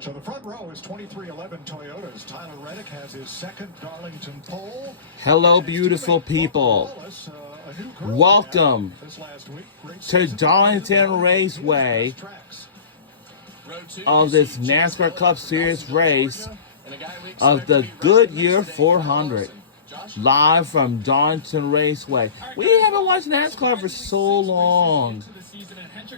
So the front row is 2311 Toyotas. Tyler Reddick has his second Darlington pole. Hello, beautiful people. Welcome to Darlington Raceway of this NASCAR Cup Series race of the Goodyear 400. Live from Darlington Raceway. We haven't watched NASCAR for so long.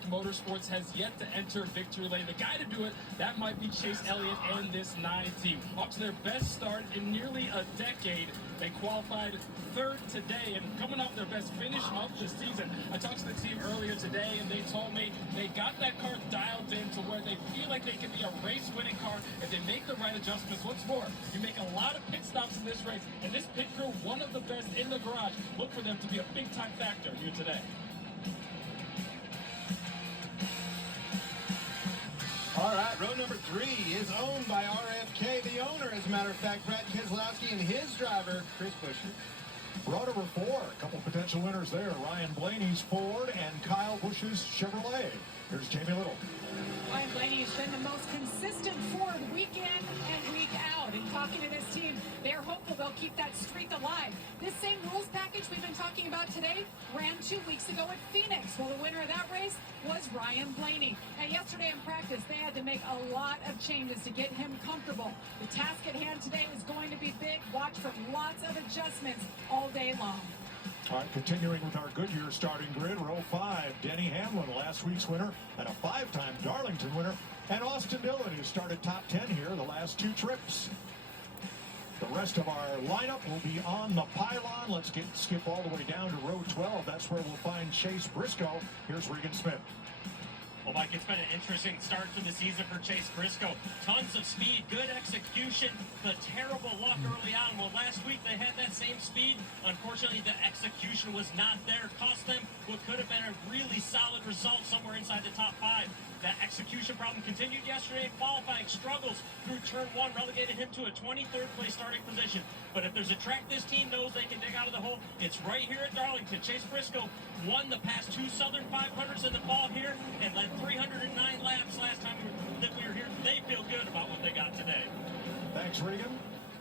Motorsports has yet to enter victory lane. The guy to do it, that might be Chase Elliott and this 9 team. Off to their best start in nearly a decade. They qualified third today and coming off their best finish of the season. I talked to the team earlier today and they told me they got that car dialed in to where they feel like they can be a race-winning car if they make the right adjustments. What's more, you make a lot of pit stops in this race, and this pit crew, one of the best in the garage. Look for them to be a big-time factor here today. All right, row number 3 is owned by RFK, the owner, as a matter of fact, Brad Keselowski, and his driver, Chris Buescher. Row number 4, a couple potential winners there. Ryan Blaney's Ford and Kyle Busch's Chevrolet. Here's Jamie Little. Ryan Blaney has been the most consistent Ford week in and week out. And talking to this team, they're hopeful they'll keep that streak alive. This same rules package we've been talking about today ran 2 weeks ago at Phoenix. Well, the winner of that race was Ryan Blaney. And yesterday in practice, they had to make a lot of changes to get him comfortable. The task at hand today is going to be big. Watch for lots of adjustments all day long. All right, continuing with our Goodyear starting grid, row 5, Denny Hamlin, last week's winner and a 5-time Darlington winner, and Austin Dillon, who started top 10 here the last 2 trips. The rest of our lineup will be on the pylon. Let's skip all the way down to row 12. That's where we'll find Chase Briscoe. Here's Regan Smith. Well, Mike, it's been an interesting start to the season for Chase Briscoe. Tons of speed, good execution, the terrible luck early on. Well, last week they had that same speed. Unfortunately, the execution was not there. Cost them what could have been a really solid result somewhere inside the top 5. That execution problem continued yesterday. Qualifying struggles through turn 1, relegated him to a 23rd place starting position. But if there's a track this team knows they can dig out of the hole, it's right here at Darlington. Chase Briscoe won the past 2 Southern 500s in the fall here and led 309 laps last time that we were here. They feel good about what they got today. Thanks, Regan.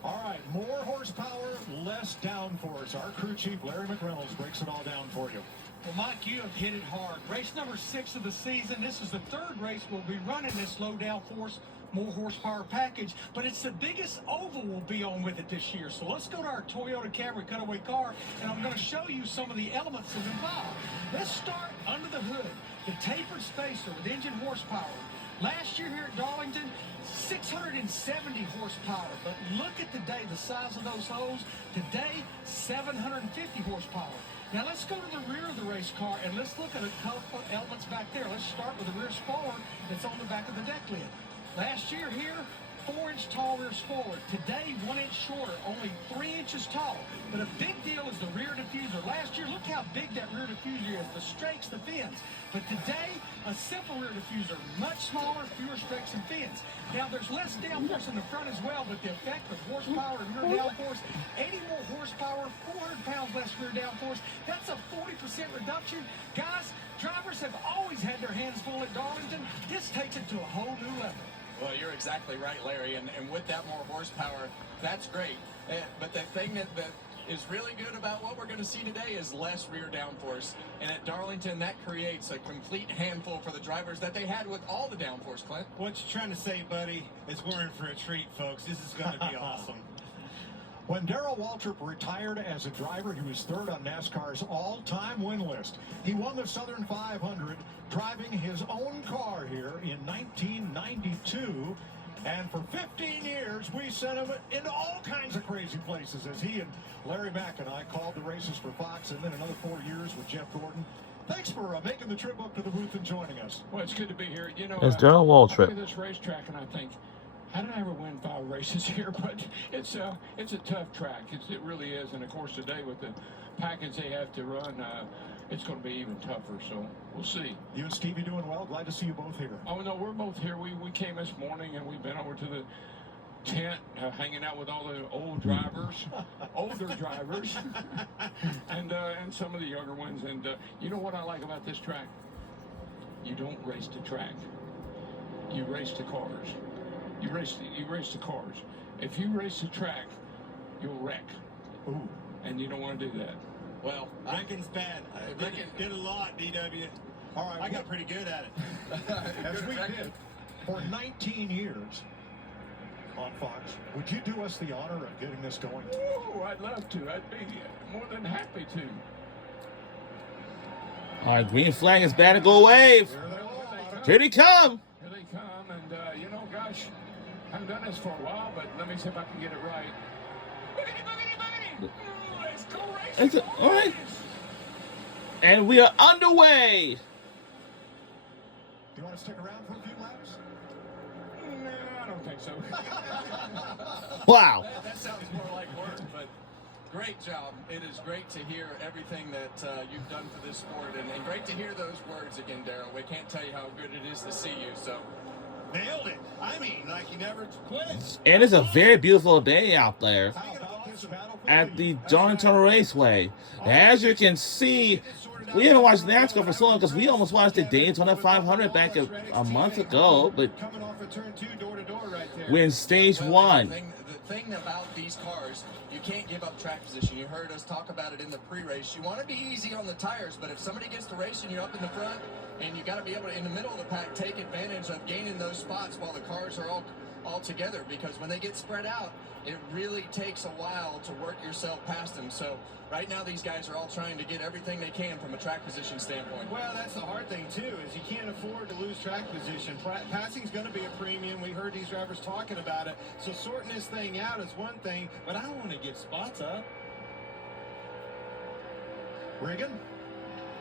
All right, more horsepower, less downforce. Our crew chief, Larry McReynolds, breaks it all down for you. Well, Mike, you have hit it hard. Race number 6 of the season. This is the 3rd race we'll be running this low downforce, more horsepower package, but it's the biggest oval we'll be on with it this year. So let's go to our Toyota Camry cutaway car, and I'm going to show you some of the elements that are involved. Let's start under the hood. The tapered spacer with engine horsepower. Last year here at Darlington, 670 horsepower, but look at today, the size of those holes. Today, 750 horsepower. Now let's go to the rear of the race car and let's look at a couple elements back there. Let's start with the rear spoiler that's on the back of the deck lid. Last year here, 4-inch tall rear spoiler. Today, 1 inch shorter, only 3 inches tall. But a big deal is the rear diffuser. Last year, look how big that rear diffuser is, the strakes, the fins. But today, a simple rear diffuser, much smaller, fewer strakes and fins. Now, there's less downforce in the front as well, but the effect of horsepower and rear downforce, 80 more horsepower, 400 pounds less rear downforce, that's a 40% reduction. Guys, drivers have always had their hands full at Darlington. This takes it to a whole new level. Well, you're exactly right, Larry, and with that more horsepower, that's great. But the thing that is really good about what we're going to see today is less rear downforce. And at Darlington, that creates a complete handful for the drivers that they had with all the downforce, Clint. What you're trying to say, buddy, is we're in for a treat, folks. This is going to be awesome. When Darrell Waltrip retired as a driver, he was 3rd on NASCAR's all-time win list. He won the Southern 500 driving his own car here in 1992. And for 15 years, we sent him into all kinds of crazy places as he and Larry Mack and I called the races for Fox, and then another 4 years with Jeff Gordon. Thanks for making the trip up to the booth and joining us. Well, it's good to be here. You know, It's Darrell Waltrip. I look at this racetrack and I think, how did I ever win 5 races here? But it's a tough track. It really is. And of course today with the package they have to run, it's going to be even tougher. So we'll see. You and Stevie doing well? Glad to see you both here. Oh no, we're both here. We came this morning and we've been over to the tent, hanging out with all the old drivers, older drivers, and some of the younger ones. And you know what I like about this track? You don't race the track. You race the cars. You race the cars. If you race the track, you'll wreck. Ooh. And you don't want to do that. Well, Wrecking's bad. I did a lot, DW. All right, I got pretty good at it. as we did for 19 years on Fox, would you do us the honor of getting this going? Oh, I'd love to. I'd be more than happy to. All right, green flag is bad to go wave. There they are. Here they come. Here they come, and you know, gosh, I haven't done this for a while, but let me see if I can get it right. Boogity, boogity, boogity. Ooh, let's go racing, All right. boys. And we are underway. Do you want to stick around for a few laps? No, I don't think so. Wow. that sounds more like work, but great job. It is great to hear everything that you've done for this sport, and great to hear those words again, Daryl. We can't tell you how good it is to see you, so. Nailed it. I mean, like you never quit. And it's a very beautiful day out there How about this battle for at the lead? Darlington Raceway. As you can see, we haven't watched NASCAR for so long because we almost watched the Daytona 500 back a month ago, but Coming off of turn 2 door to door right there. we're in stage Well, one. The thing about these cars, you can't give up track position. You heard us talk about it in the pre-race. You want to be easy on the tires, but if somebody gets to racing you up in the front, and you got to be able to, in the middle of the pack, take advantage of gaining those spots while the cars are all together, because when they get spread out, it really takes a while to work yourself past them. So right now these guys are all trying to get everything they can from a track position standpoint. Well, that's the hard thing, too, is you can't afford to lose track position. Passing's going to be a premium. We heard these drivers talking about it. So sorting this thing out is one thing, but I don't want to give spots up. Reagan?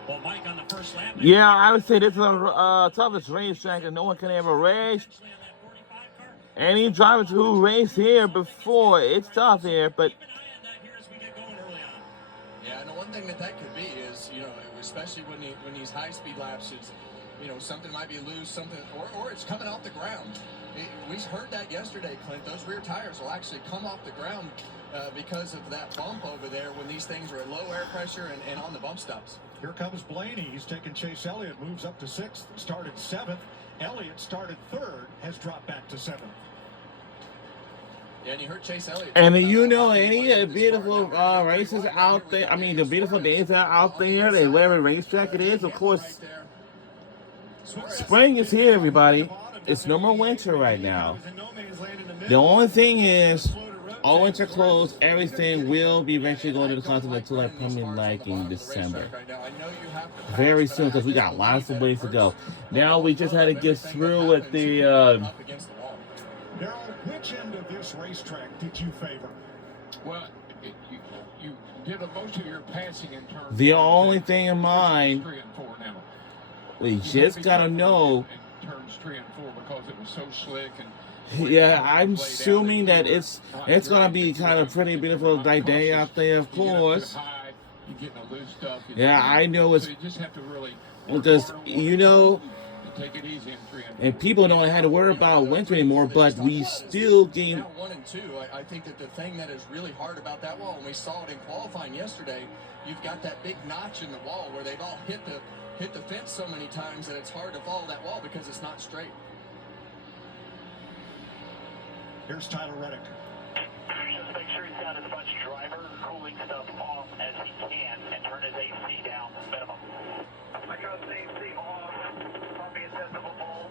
Well, Mike, on the first lap. Yeah, I would say this is the toughest racetrack that no one can ever race. Essentially on that 45 car. Any drivers who raced here before, it's tough here, but Keep an eye on that here as we get going early on. Yeah, and the one thing that could be is, you know, especially when these high-speed laps, it's, you know, something might be loose, something, or it's coming off the ground. We heard that yesterday, Clint. Those rear tires will actually come off the ground because of that bump over there when these things are at low air pressure and on the bump stops. Here comes Blaney. He's taken Chase Elliott, moves up to 6th, started 7th. Elliott started 3rd, has dropped back to 7th. Yeah, and you heard Chase Elliott. and you know any beautiful races out there. I mean, the beautiful days that are out there, and whatever racetrack it is, of course. Spring is here, everybody. It's no more winter right now. The only thing is, all winter clothes, everything will be eventually going to the continent until like probably like in December. Very soon, because we got lots of ways to go. Now we just had to get through with the. Darrell, which end of this racetrack did you favor? Well, you did most of your passing in turn. The only thing in mind, 3 and 4 now. we just gotta know. In turns 3 and 4 because it was so slick and. Yeah, I'm assuming that it's gonna be kind of pretty beautiful day out there, of course. Yeah, I know it's So you just have to really because you know, take it easy in 3 and 4. and people don't have to worry about winter anymore, but we still gain. Now 1 and 2, I think that the thing that is really hard about that wall, and we saw it in qualifying yesterday, you've got that big notch in the wall where they've all hit the fence so many times that it's hard to follow that wall because it's not straight. Here's Tyler Reddick. Just make sure he's got as much driver cooling stuff off as he can and turn his AC down minimum. I got the AC off from the accessible pole.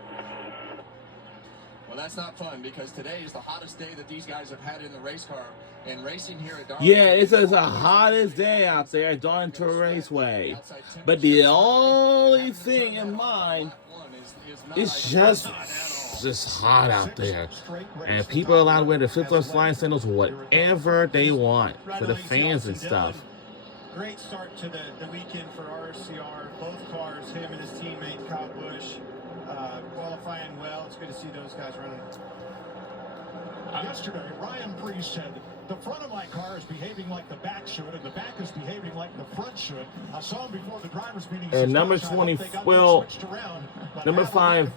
Well, that's not fun because today is the hottest day that these guys have had in the race car, and racing here at Darlington. Yeah, it's the hottest day out there at Darlington Raceway. But the only thing in mind, it's just hot out there. And people are allowed to wear the flip-flop slide sandals, whatever they want for the fans and stuff. Great start to the weekend for RCR. Both cars, him and his teammate Kyle Busch, qualifying well. It's good to see those guys running. Yesterday, Ryan Priest said, the front of my car is behaving like the back should, and the back is behaving like the front should. I saw him before the drivers' meeting. And number 20, well, number 5,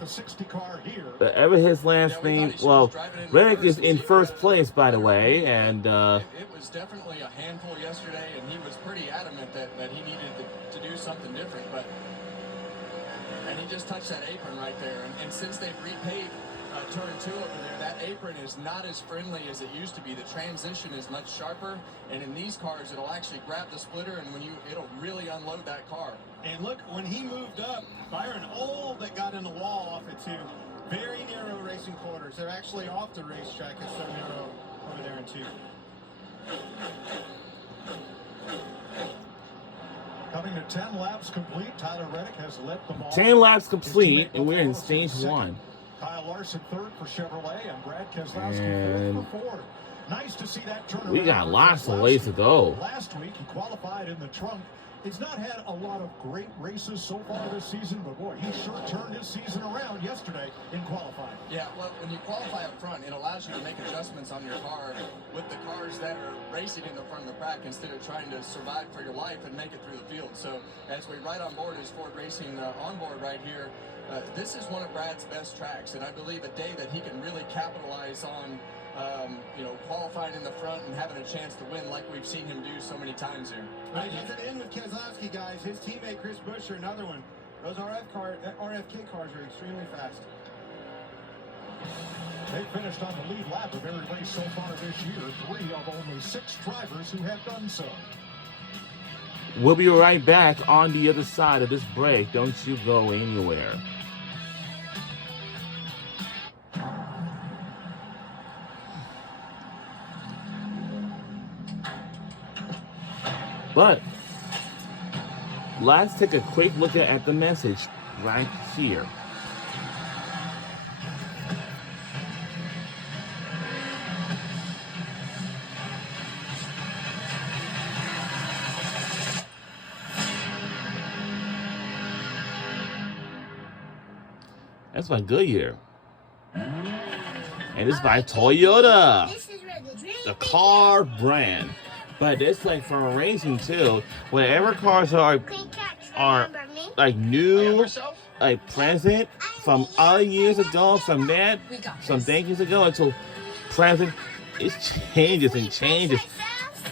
whatever his last name, well, Reddick is in first place, by the way, and it was definitely a handful yesterday, and he was pretty adamant that he needed to do something different, and he just touched that apron right there, and since they've repaved turn 2 over there, that apron is not as friendly as it used to be. The transition is much sharper, and in these cars, it'll actually grab the splitter, and it'll really unload that car. And look, when he moved up, Byron, all that got in the wall off it too. Very narrow racing quarters. They're actually off the racetrack. It's so narrow over there in 2. Coming to 10 laps complete, Tyler Reddick has led the ball. 10 laps complete, and we're in stage 1. Kyle Larson third for Chevrolet, and Brad Keselowski And fourth for Ford. Nice to see that turnaround. we got lots of ways to go. Last week, he qualified in the trunk. He's not had a lot of great races so far this season, but boy, he sure turned his season around yesterday in qualifying. Yeah, well, when you qualify up front, it allows you to make adjustments on your car with the cars that are racing in the front of the pack instead of trying to survive for your life and make it through the field. So as we ride on board as Ford Racing on board right here, this is one of Brad's best tracks, and I believe a day that he can really capitalize on qualifying in the front and having a chance to win like we've seen him do so many times here. But he doesn't end with Keselowski, guys. His teammate Chris Buescher, another one. Those RFK cars are extremely fast. They finished on the lead lap of every race so far this year, 3 of only 6 drivers who have done so. We'll be right back on the other side of this break. Don't you go anywhere. But let's take a quick look at the message right here. That's by GoodYear. And it's by Toyota. The car brand. But it's like for racing too. Whatever cars are like new, like present from other years ago, from decades ago until present, it changes and changes.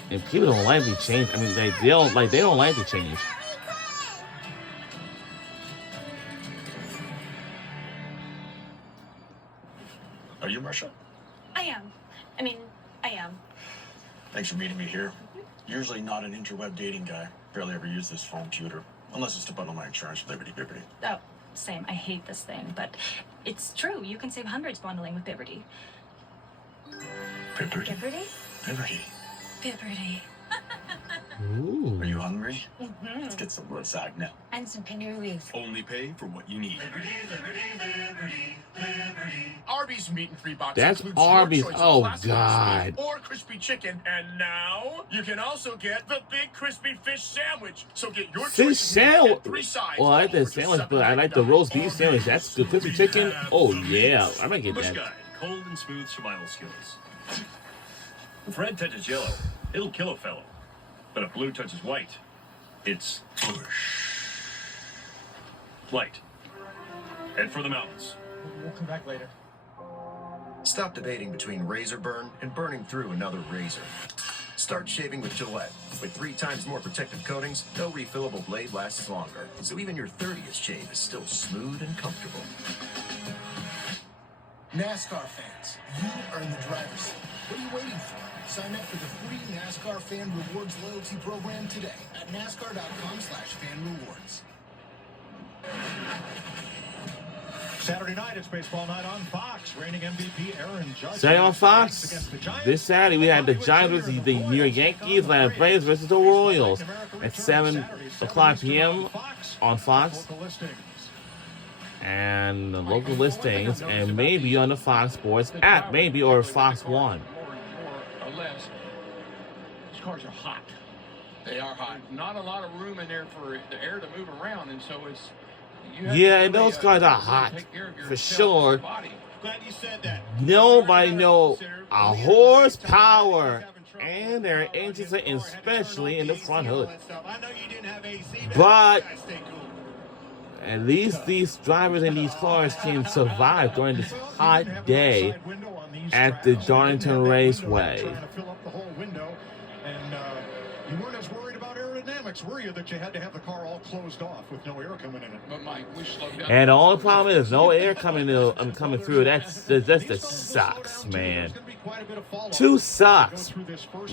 And people don't like to change. I mean, they don't like to change. Are you Marsha? I am. I am. Thanks for meeting me here. Usually not an interweb dating guy. Barely ever use this phone computer. Unless it's to bundle my insurance with Liberty. Oh, same. I hate this thing, but it's true. You can save hundreds bundling with Liberty. Liberty? Ooh. Are you hungry? Mm-hmm. Let's get some lasagna now. And some penne relief. Only pay for what you need. Liberty. Arby's meat and free box. That's includes Arby's. your choice of Oh, classic God. crispy or crispy chicken. And now you can also get the big crispy fish sandwich. So get your Fish choice sandwich. 3 sides. Well, I like the sandwich, but I like the roast beef sandwich. That's good. Crispy chicken. Oh yeah, I might get Bush that. Guide, cold and smooth survival skills. If red touches yellow, it'll kill a fellow. But if blue touches white, it's bush. Light. Head for the mountains. We'll come back later. Stop debating between razor burn and burning through another razor. Start shaving with Gillette. With 3 times more protective coatings, no refillable blade lasts longer. So even your 30th shave is still smooth and comfortable. NASCAR fans, you earn the driver's seat. What are you waiting for? Sign up for the free NASCAR Fan Rewards loyalty program today at NASCAR.com/fanrewards. Saturday night, it's baseball night on Fox. Reigning MVP Aaron Judge. Saturday on Fox. This Saturday, we had the Giants versus the New York Yankees, Atlanta Braves versus the Royals at 7 o'clock p.m. on Fox. And the local listings, and maybe on the Fox Sports app, maybe, or Fox One. More or less, these cars are hot. They are hot. Not a lot of room in there for the air to move around, and so it's. Yeah, those cars are hot, for sure. Glad you said that. Nobody knows a horsepower and their engines, especially in the front hood. But at least these drivers in these cars can survive during this hot day at the Darlington Raceway. You weren't as worried about aerodynamics comics were you that you had to have the car all closed off with no air coming in it? But Mike, we slowed down. And the only problem is no air coming through. That just sucks, man. Two sucks.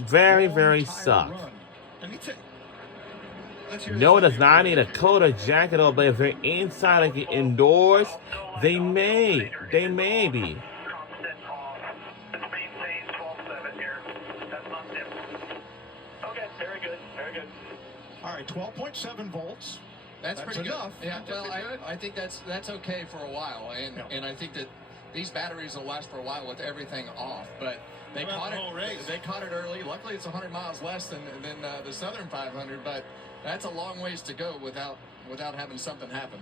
Very, very suck. No, it does not need a coat or jacket, or but if they're inside, like indoors, they may be. Okay, very good, very good. All right, 12.7 volts. That's pretty enough. Good. Yeah, well, I think that's okay for a while, and I think that these batteries will last for a while with everything off. But they caught it. They caught it early. Luckily, it's 100 miles less than the Southern 500, but that's a long ways to go without having something happen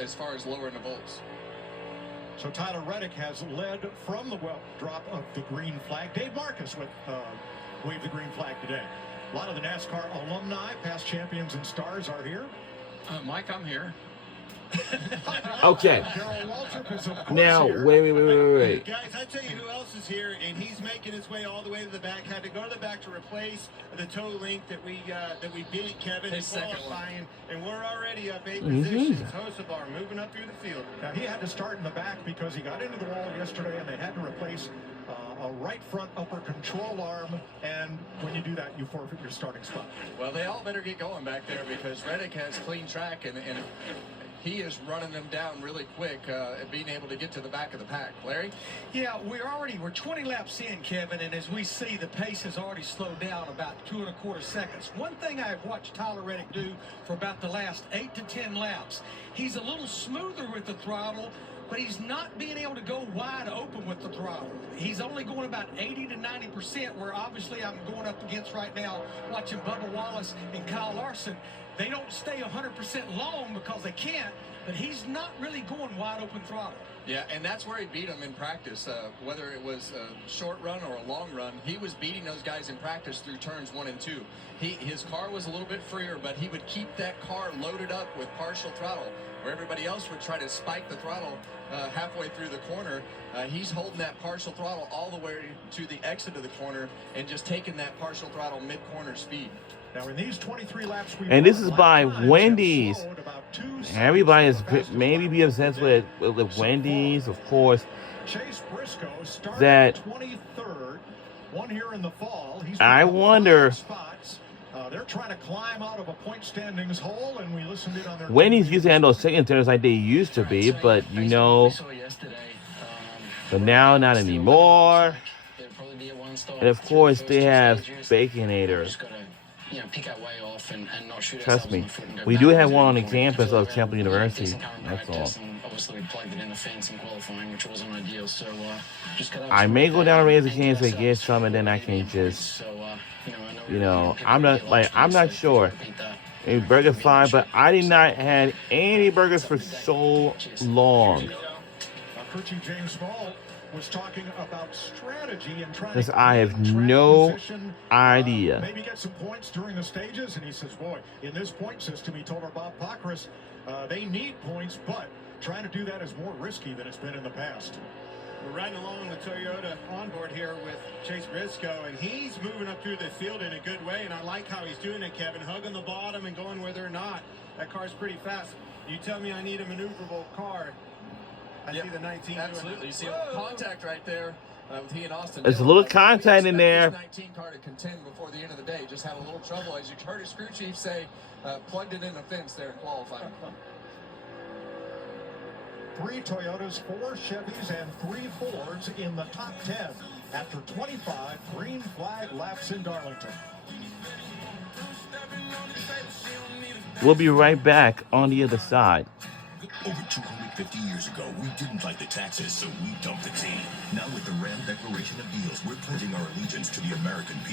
as far as lowering the volts. So Tyler Reddick has led from the drop of the green flag. Dave Marcus waved the green flag today. A lot of the NASCAR alumni, past champions and stars are here. Mike, I'm here. Okay. Now, wait. Guys, I tell you who else is here, and he's making his way all the way to the back. Had to go to the back to replace the toe link that we beat Kevin in qualifying, and we're already up 8 positions. Hosebar moving up through the field. Now he had to start in the back because he got into the wall yesterday, and they had to replace a right front upper control arm, and when you do that, you forfeit your starting spot. Well, they all better get going back there because Reddick has clean track, and he is running them down really quick and being able to get to the back of the pack. Larry? Yeah, we're 20 laps in, Kevin, and as we see, the pace has already slowed down about 2 1/4 seconds. One thing I've watched Tyler Reddick do for about the last 8 to 10 laps, he's a little smoother with the throttle, but he's not being able to go wide open with the throttle. He's only going about 80 to 90%, where obviously I'm going up against right now watching Bubba Wallace and Kyle Larson. They don't stay 100% long because they can't, but he's not really going wide open throttle. Yeah, and that's where he beat them in practice. Whether it was a short run or a long run, he was beating those guys in practice through turns 1 and 2. His car was a little bit freer, but he would keep that car loaded up with partial throttle, where everybody else would try to spike the throttle halfway through the corner. He's holding that partial throttle all the way to the exit of the corner and just taking that partial throttle mid-corner speed. Now in these 23 laps, and this is by Wendy's. Everybody is maybe be obsessed with Wendy's, of course. Chase Briscoe started that 23rd, one here in the fall. I wonder. They're trying to climb out of a point standings hole, and we listened in on their. Wendy's used to handle second tiers like they used to be, but you know, but now not anymore. And of course, they have Baconator. Trust me, we do have one on the campus of Temple University. That's all. I may go down to Razor Cane's to get some, and then I can just, you know, I'm not sure. Maybe burger fine, but I did not had any burgers for so long. Crew Chief James Small was talking about strategy and trying Because to I have no position, idea. Maybe get some points during the stages, and he says, boy, in this point system, he told our Bob Pockris, they need points, but trying to do that is more risky than it's been in the past. We're riding along the Toyota onboard here with Chase Briscoe, and he's moving up through the field in a good way, and I like how he's doing it, Kevin, hugging the bottom and going where they're not. That car's pretty fast. You tell me I need a maneuverable car. I see the 19. Absolutely. You see a contact right there with he and Austin. There's a little contact in there. This 19 car to contend before the end of the day. Just had a little trouble, as you heard his crew chief say, plugged it in the fence there in qualifying. 3 Toyotas, 4 Chevys, and 3 Fords in the top 10 after 25 green flag laps in Darlington. We'll be right back on the other side. Over 250 years ago, we didn't like the taxes, so we dumped the team. Now with the Ram Declaration of Deals, we're pledging our allegiance to the American people.